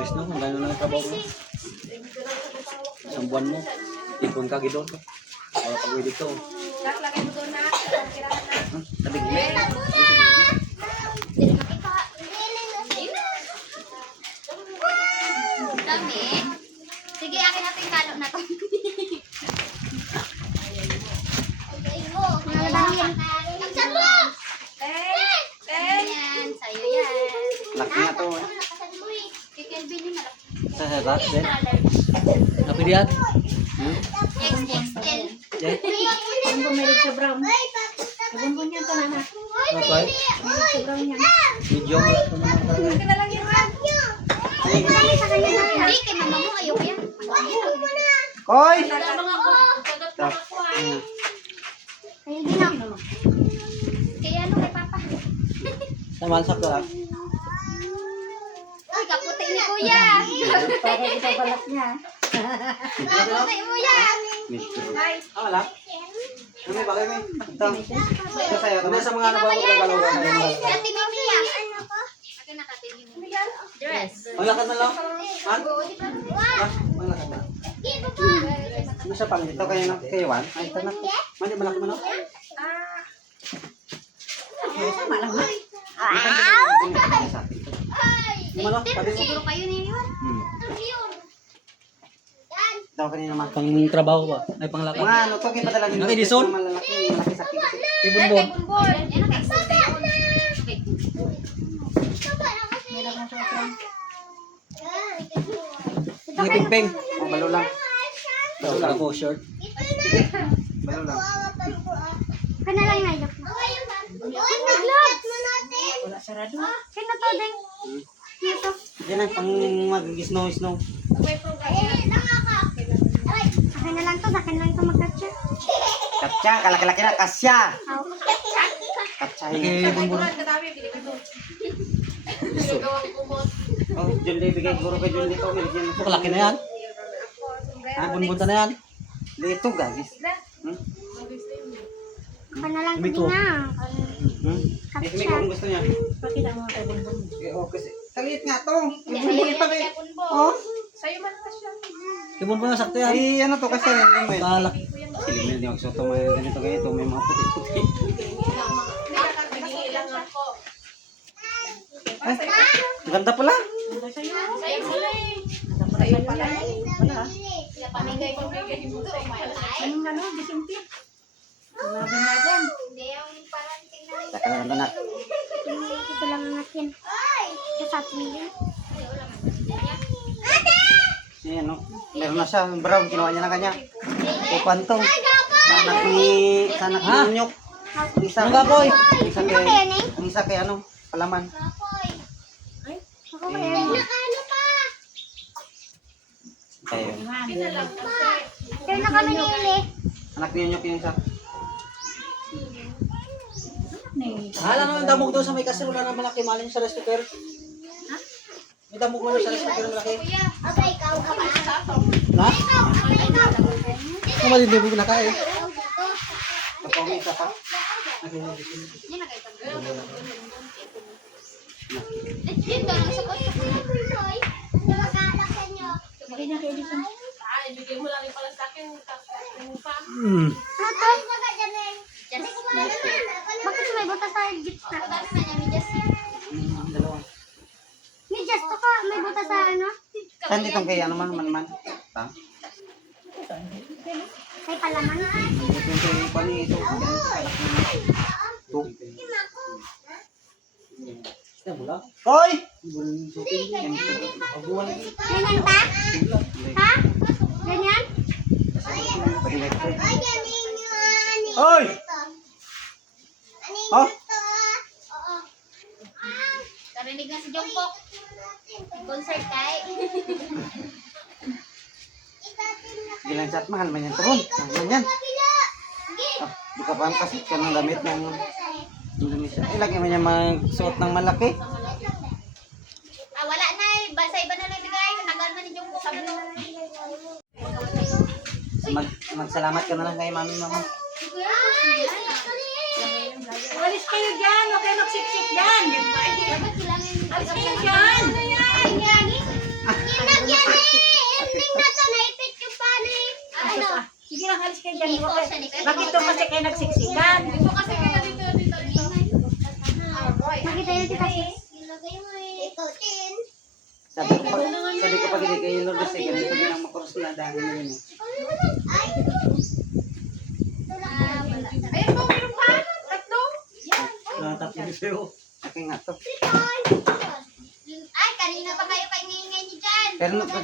Chris, no? Ang gano'n lang ang trabaho mo. Isang buwan mo. Ipon ka, gidon. Para pag-uwi dito. Lagay mo doon na. Tabig mo. Dami. Sige, akin natin kalo na to. Yan, sa'yo yan. Laki na to. Kay Kelvin yung malaki. Sa hebat, din. Napilihan? XXL. Yan. Ang bumilig sa brown. Nabunbun yan to, nana. Okay. Bumilig sa brown yan. Medium. Hindi, kay mama mo, ayoko yan. Koy! Kaya ano kay Papa? Naman sakto lang. Uy, kaputi ni Kuya. Para ito balat niya. Kaputi mo yan. Ah, wala? Ano may bagay may? Ito. Ito sa'yo. Ito sa mga nagagalaw-galaw. Kati Mimi yan. Akin na kati Mimi. Dress. Maglakad na lang. Han? Maglakad na. Ano siya pang dito kayo ng K1? Ay, ito na. Mali, malaki mo na. Sama lang na. Malo, tabi mo. Siguro kayo na yun. Ito kanina naman. Pang trabaho ba? Ay, panglakad. Mga ano, ito kayo padala nyo. Ang edison? Malaki sa akin kasi. Ibon-bon. Yan ang extension. Meron na siya brown. Ang iping-ping. Oh, balo lang. Balo lang po, shirt. Balo lang. Kana lang na ilok. Wala sarado. Sino to, Deng? Dito. Yan ang pang mag-snow-snow. Akin na lang to, akin lang ito mag-capture. Katsa, kalaki-laki na, kasya. Katsa yun. Ibon-bon. Oh, John Lee, bigay guro kay John Lee to. Kalaki na yan. Ah, bunbunta na yan. Dito, gagis. Akin na lang to, Ito. Ding. Ito kung gusto niya. Pakita mo kay bumbun. Oh, kasi kaliit nga to. Ibon pa rin. Oh. Ibon pa na sakto yan. Eh, ano to kasi ano mo yun? Kalaki. Silimil niya magsuto may ganito ganito. May mga puti-puti. Ay, ganda pala. Anong ano, bisinti. Laban na dyan. Saka na ganda na. Ito lang ang akin. Sa atin yun. Si ano, meron na siya. Brown, kinuha niya na kanya. Upan to. Sa anak ni Nyok. Isa. Ano boy? Isa kay, ang isa kay ano, palaman. Ako kaya yun. Kayo. Kaya na kami nili. Anak ni Nyok yung isa. Hala naman damog doon sa may kasir. Wala na malaki. Malin sa rice cooker. May damog mo na sa rice cooker malaki. Okay, ikaw ka pa. Na? Ikaw. Kung malilibo na kaya eh. Kapag may isa pa. Yan na kayo. Yun doon ang sagot. Lagay niya kay Edison. Bakit may butas sa gitna? Dalawa. May just to ka, may butas sa ano? Saan ditong kay ano man? Ta? Kay palaman. Dito yung kay pani ito. Ito. Ito mula. Hoy! Ganyan ba? Ha? Ganyan? Hoy! Oh! Narinig na si Jungkook. Concert kay. Gilang chat mahal man yan turon. Mahal man yan. Ah, di ka paham kasi ka ng damit ng Indonesia. Eh, lagi man yan magsuot ng malaki. Wala na eh. Basta iba na lang bigay. Nagal man ni Jungkook. Sabi na. Magsalamat ka na lang kay mami mama. Alis kayo dyan. Huwag kayo magsiksik dyan. Alis kayo dyan. dyan. Iko siya ni Kuya. Bakit doon kasi kayo nagsiksikan? Ito kasi kaya dito. Makita yun si Kasis. Ilagay mo Ikaw din. Sabi ko pag hindi kayo Lord kasi ganito din ang makuros na dahil nyo yun. Ayun po, meron pa. Tatlo. Tatapos sa'yo. Aking nga to. Ay, kanina pa kayo kay ngingay ni Jan.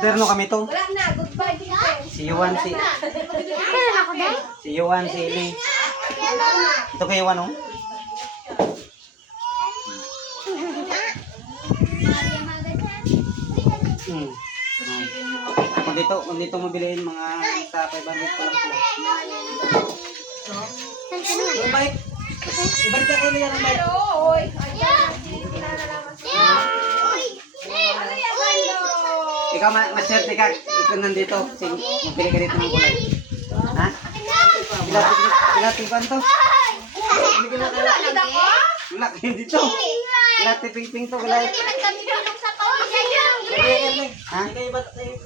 Terno kami to. Wala na, goodbye. Si Yuan, Kailan ako din? si Yuan, si Eli. Ito kay Yuan, oh. Hmm. Kung dito mo bilhin mga sa 500 ko lang sila. Yung bike. Ibalik ka kayo nila ng bike. Oy. Ikaw maswerte ka. Ikaw nandito. Mabili ka dito ng kulay. Ha? Ilati ko to. Wala kayo dito. Ilati ping-ping to. Wala. Ha?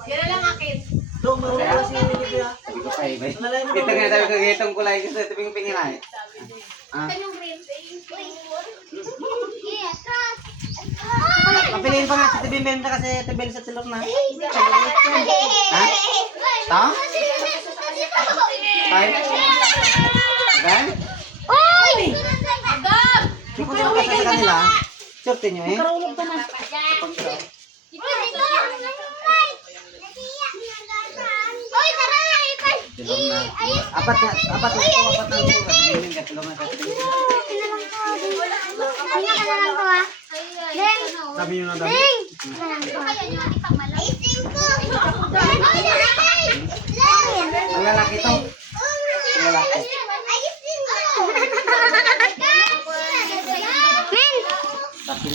Yan lang akin. Sabi ko pa iba. Ito nga sabi ko itong kulay gusto. Ito ping-ping na eh. Ha? Papiliin pa nga si Tibim kasi Tibim sa silok na. Ha? Ito? Tayo? Okay? Agam! Hindi ko naman kasi sa kanila. Sorte nyo eh. Karulog ka na. Apat na Tibim ka tulungan ka. Sabi nyo na dami. Ang lalaki to. Ang lalaki. Tapos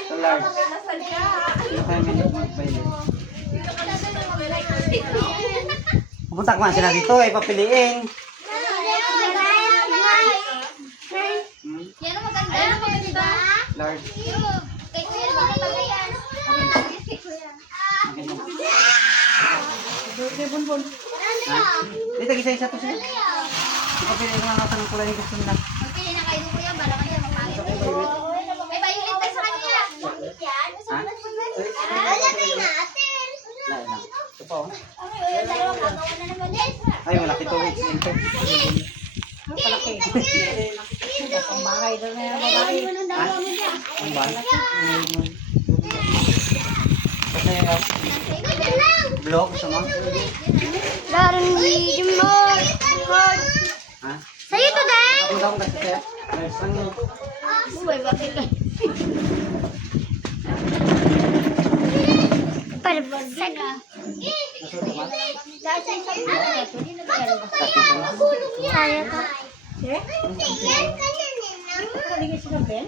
ito large. Ano kayo minute mag-pilot? Pupunta ko nga sila dito eh, papiliin. Hmm? Yan ang maganda. Yan ang maganda. Large. Kay Kuya lang pala yan. Kay Kuya. Okay mo. Kaya bunbun. Ha? Dito, isa-isa to sila. Ipapiliin ko nga ng kulay yung gusto nila. Magpili na kayo Kuya. Bala ka yan. May violet pa sa kanya. Ha? Lalagay natin. Lain lang. Ito pa oh. Ay, dalawa gagawa na naman din. Ay, malaki to. Weeks nito. Ang palaki. Ang bahay doon na yung babae. Ha? Ang ba? Kasi vlog gusto mo? Daron ni mo. Ha? Sa'yo to, Dad. Ako daw kasi sa'yo. Ayos lang yun. Uy, bakit ka? Parabagsak. Nasuto ba? Saya ka. Eh? Kaligay sila, Ben?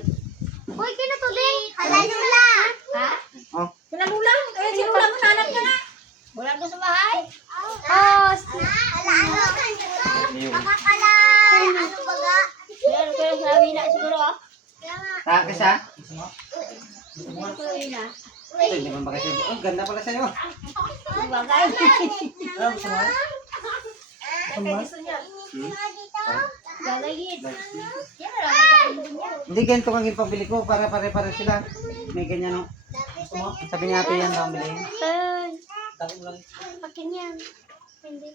Uy, kinatuloy. Halalula. Ha? Oh. Pinalula. Eh, sinula mo, nanak niya na. Wala doon sa bahay? Oh, ano? Yun. Makakala. Ano baga? Pero sabi na siguro ah. Ta, kasa? Sabi na. Ito, hindi man ba kasi? Oh, ganda pala sa'yo. Bagay. Galagit. Yan na lang. Hindi ganito ang ipabili ko para pare-pare sila. May ganyan no. Sabi niya ate yan daw ang bilhin. Pakin yan. Hindi.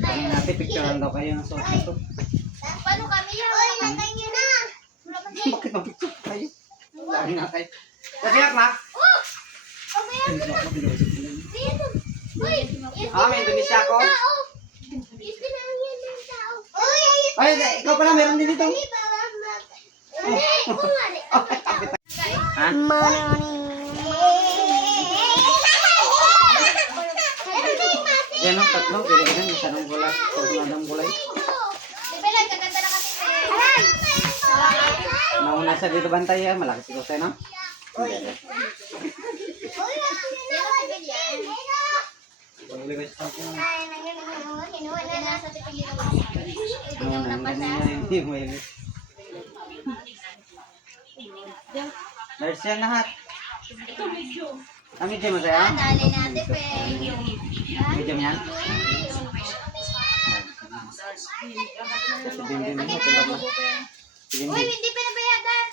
Sabi niya ate picturean daw kayo ng suot ito. Paano kami yan? Uy, lagay niyo na. Bakit mag-picture kayo? Sabi nga kayo. Sabi nga, Mac. Oh! Uy! Ah, may Indonesia ako. Isti na lang yan ng tao. Uy! Ay, ikaw pala meron din dito. Hindi, kumari. Ha? Yan ang tatlo. Pili-pili. Isa ng gulay. Isa ng gulay. Dibelag, kaganda na kasi. Nauna sa dito bantay yan. Malaki siguro sa'yo, no? Large yan lahat. Medium mo sa'yo? Dali natin, pe. Medium yan? Uy, hindi pinapayagan.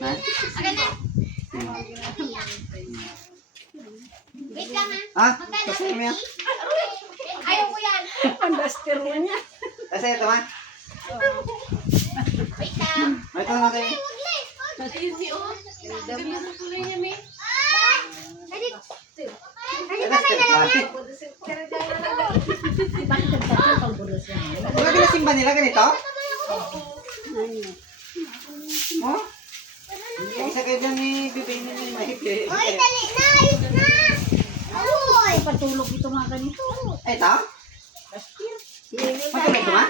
Ha? Akin na. Wait lang, ha? Ah? Kasi mo yan? Ayaw ko yan. Ang duster mo niya. Kasi ito ma? Wait lang. Ito na tayo. Ready pa kayo na lang yan? Bakit nagtatang pang bulos yan? Mga ginasimba nila ganito? Oh? Isa kayo dyan ni Bibay na ni Mike. Uy, dali na. Ayos na. Uy. Patulog ito mga ganito. Ay, ito? Matulog ito ma?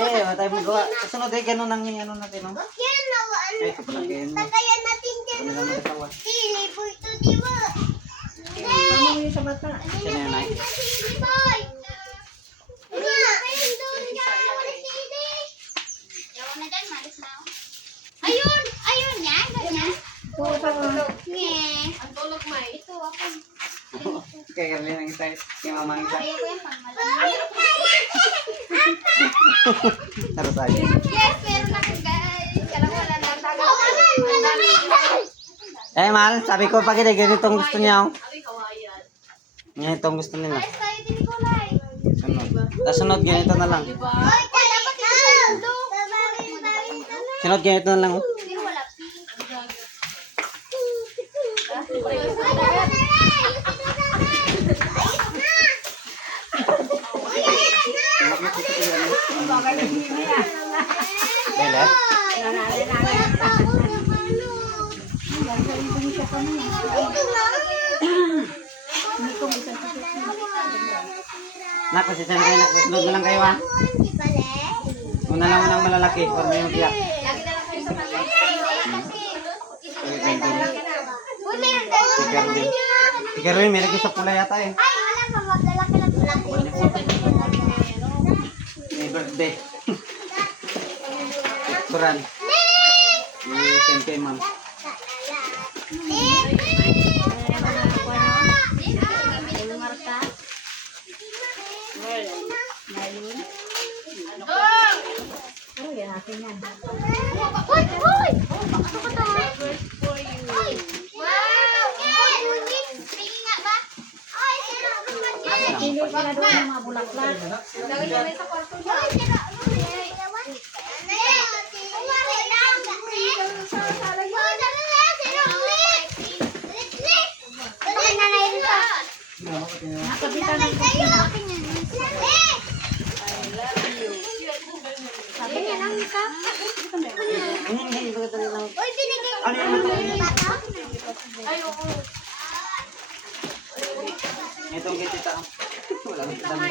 Eh, matay mo gawa. Kasunod eh, ganun ang ano natin, no? Ay, ito pala kayo. Tagayan natin dyan Ano naman kasawa? Sili po ito, di ba? Tama mo yun sa bata. Siya na yun ay. Sili boy. Nga, ayun doon ka. Wala sili. Yawa na dyan, malis na ako. Ayun, ayun yan, ganyan. Oo, tama. Nge. Ang tulog, May. Ito ako. Kaya rin ang isa. Kaya mamang isa. Kaya ko yan pang malamig. Taro tayo. Yes, meron ako guys. Kala ko wala lang tayo. Eh, mahal, sabi ko pag hindi ganitong gusto niya. Oh. Ganitong gusto nila. Ayos tayo din, Nicolay. Sunod. Kasunod, ganito na lang. Oy, dapat ito. Sunod, ganito na lang. Oh. Pero wala. Bele? Nak, kasi saan kayo, nak, kasunod mo lang kayo, ha? Una lang ng malalaki, para may mag-iyak. Lagi na lang kayo sa malay. Uy, meron Si tayo. Kerwin. Si Kerwin, may lagi sa pula yata eh. Ay, wala pa. Maglalaki lang laki. May birthday. Picturan. Send kay ma'am. Ano yan natin yan? Uy! Uy! Ano ka to? Uy! Wow! Uy! Sige nga ba? Ay, sira ka man yan. Pili ka na doon ng mga bulaklak. Lagay niyo na sa kwarto niyo. Uy, sira. Umari lang. Uy, dali na. Sira ulit. Ulit. Dali na na yun pa. Nakabitan ng Tayo. Sabi niya lang ka. Uy, binigay mo. Ano yung bata? Itong kitita. Wala nang dami.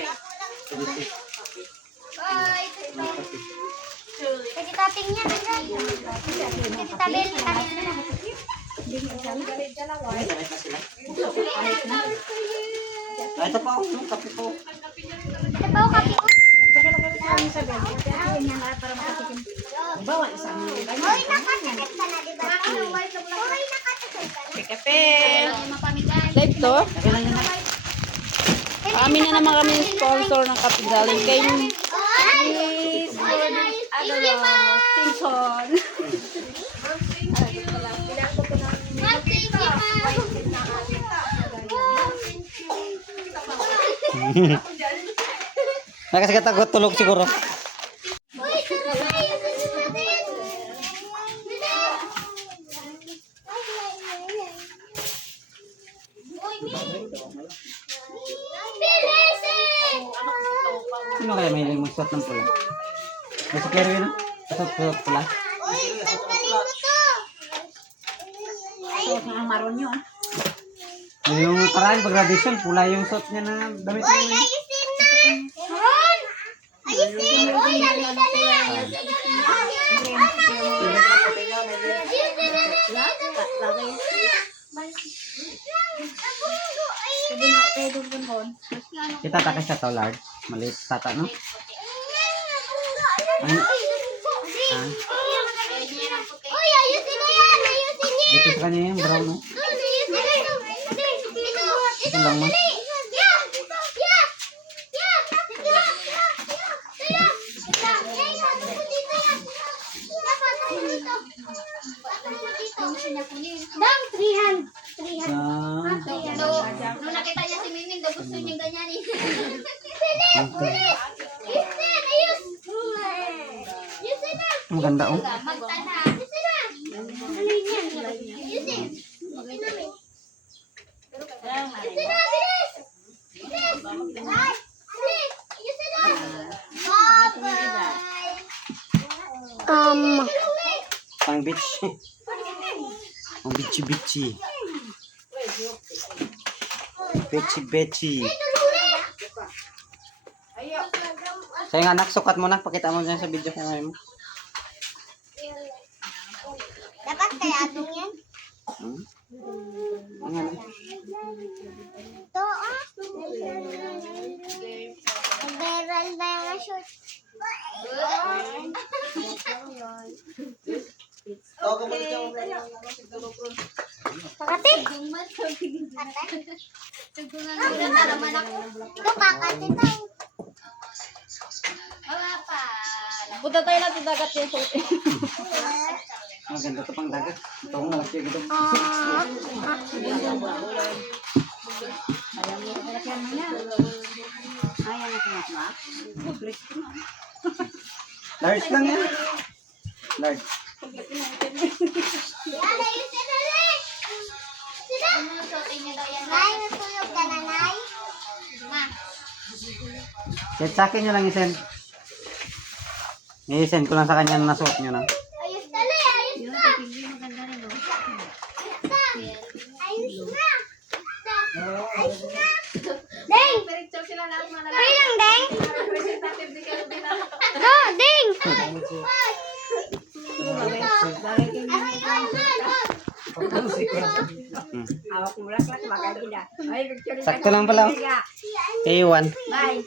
Ay, kasi tapping niya. Kasi tabel na. Ito pa ako, kape po. Ito pa ako kape ko. pagkalagay sa amin sa bed. Kaya yan lahat para makatikim. Bawa isang Uy, nakatikim ka na, di ba? Uy, nakatikim ka na. Kape. Mapamigay. Live to. Sabi lang yun na. Amin na naman kami yung sponsor ng kape galing kay Ay! ano Simpson. Nakasikatakot tulog siguro. Uy, tara na, yung gusto natin. Uy, bilisin! Sino kaya may hiling magsuot ng pula? May si Kerwin, no? Suot pula. Uy, tanggalin mo to! suot ng maron nyo. Yung karaan, pag-graduation, pula yung suot niya na damit Uy, niya. ayusin na! Ron! Ayusin! Uy, dali, dali! Lagay. Kaya doon. Kita takas sa to, large. Maliit tata, no? Ano? Ah, Uy, ayusin mo yan! Ayusin niya! ito sa kanya yung brown, no? Ito lang, ma. Dang, 300. Sa... Nung nakita niya si Miming, daw gusto niya ganyan eh. Maganda, oh. Magtana. Pang beach. Ang bichi-bichi. Bichi-bichi. Saya nga anak, sukat mo na. Pakita mo dyan sa video ko ngayon mo. Dapat kaya atong yan? Hmm? Ang ano? Ito, ah. Beral na yung short. Pakati. Ito, pakati daw. Wala pa. Punta tayo natin dagat yung suot. Maganda to pang dagat. Ito ang malaki gitu. Large lang yan. Large. Yan, ayusin na rin. Sila. Suotin niya daw yan. Nay, natulog ka na, Nay. Ma. Kahit sa akin nyo lang isend. I-send ko lang sa kanya na nasuot nyo na. Ayos na, Nay. Ayos na. Ayos na. Ayos na. Ding! Pray lang, Ding! Go, Ding! Awak mo lang, magaganda. Ay, picture Sakto lang pala. A1. Bye.